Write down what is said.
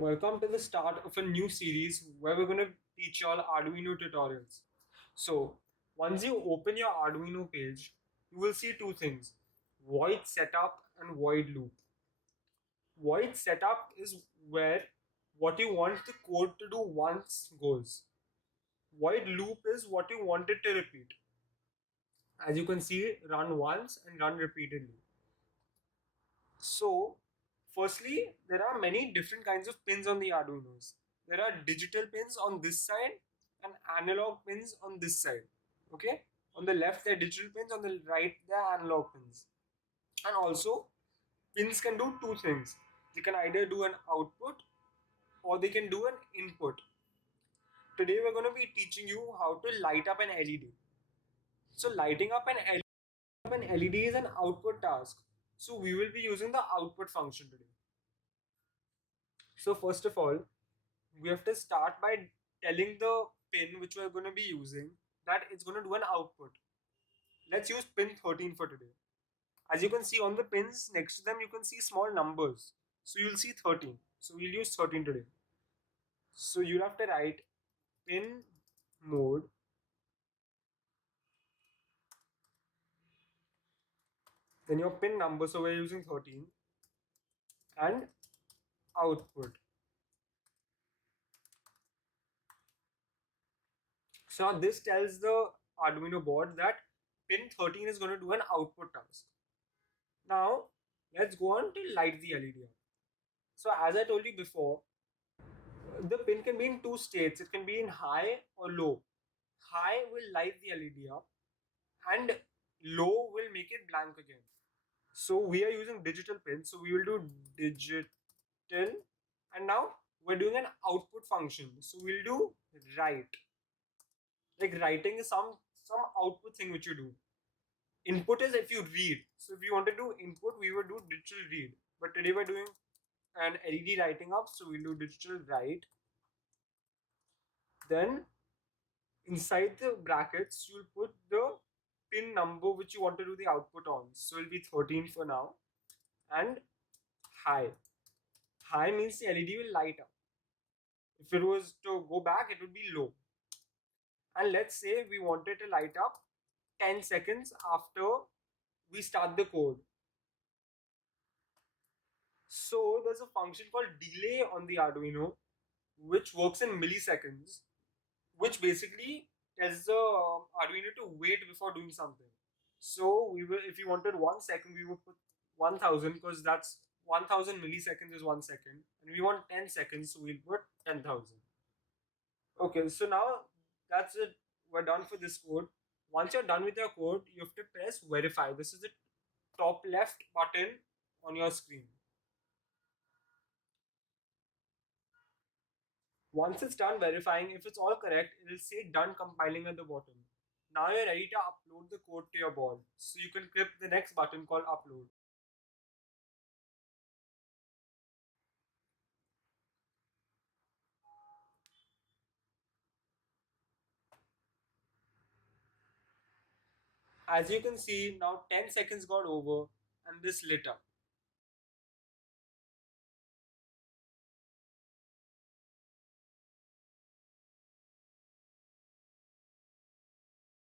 Welcome to the start of a new series where we're going to teach you all Arduino tutorials. So, once you open your Arduino page, you will see two things: void setup and void loop. Void setup is where what you want the code to do once goes. Void loop is what you want it to repeat. As you can see, run once and run repeatedly. So, firstly, there are many different kinds of pins on the Arduinos. There are digital pins on this side and analog pins on this side. Okay? On the left, they're digital pins, on the right, they're analog pins. And also, pins can do two things. They can either do an output or they can do an input. Today, we're going to be teaching you how to light up an LED. So, lighting up an LED is an output task. So, we will be using the output function today. So first of all, we have to start by telling the pin which we're going to be using that it's going to do an output. Let's use pin 13 for today. As you can see on the pins next to them, you can see small numbers. So you'll see 13. So we'll use 13 today. So you'll have to write pin mode, then your pin number, so we're using 13, and output. So now this tells the Arduino board that pin 13 is going to do an output task. Now let's go on to light the LED up. So as I told you before, the pin can be in two states. It can be in high or low. High will light the LED up and low will make it blank again. So we are using digital pins. So we will do digital, and now we're doing an output function. So we'll do write. Like writing is some output thing which you do. Input is if you read. So if you want to do input, we would do digital read. But today we're doing an LED lighting up, so we'll do digital write. Then inside the brackets, you'll put the pin number which you want to do the output on. So it'll be 13 for now. And high. High means the LED will light up. If it was to go back, it would be low. And let's say we wanted to light up 10 seconds after we start the code. So there's a function called delay on the Arduino which works in milliseconds, which basically tells the Arduino to wait before doing something. So we will, if you wanted 1 second, we would put 1000 because that's 1000 milliseconds is 1 second, and we want 10 seconds, so we'll put 10,000. Okay, so now that's it. We're done for this code. Once you're done with your code, you have to press verify. This is the top left button on your screen. Once it's done verifying, if it's all correct, it will say done compiling at the bottom. Now you're ready to upload the code to your board. So you can click the next button called upload. As you can see, now 10 seconds got over and this lit up.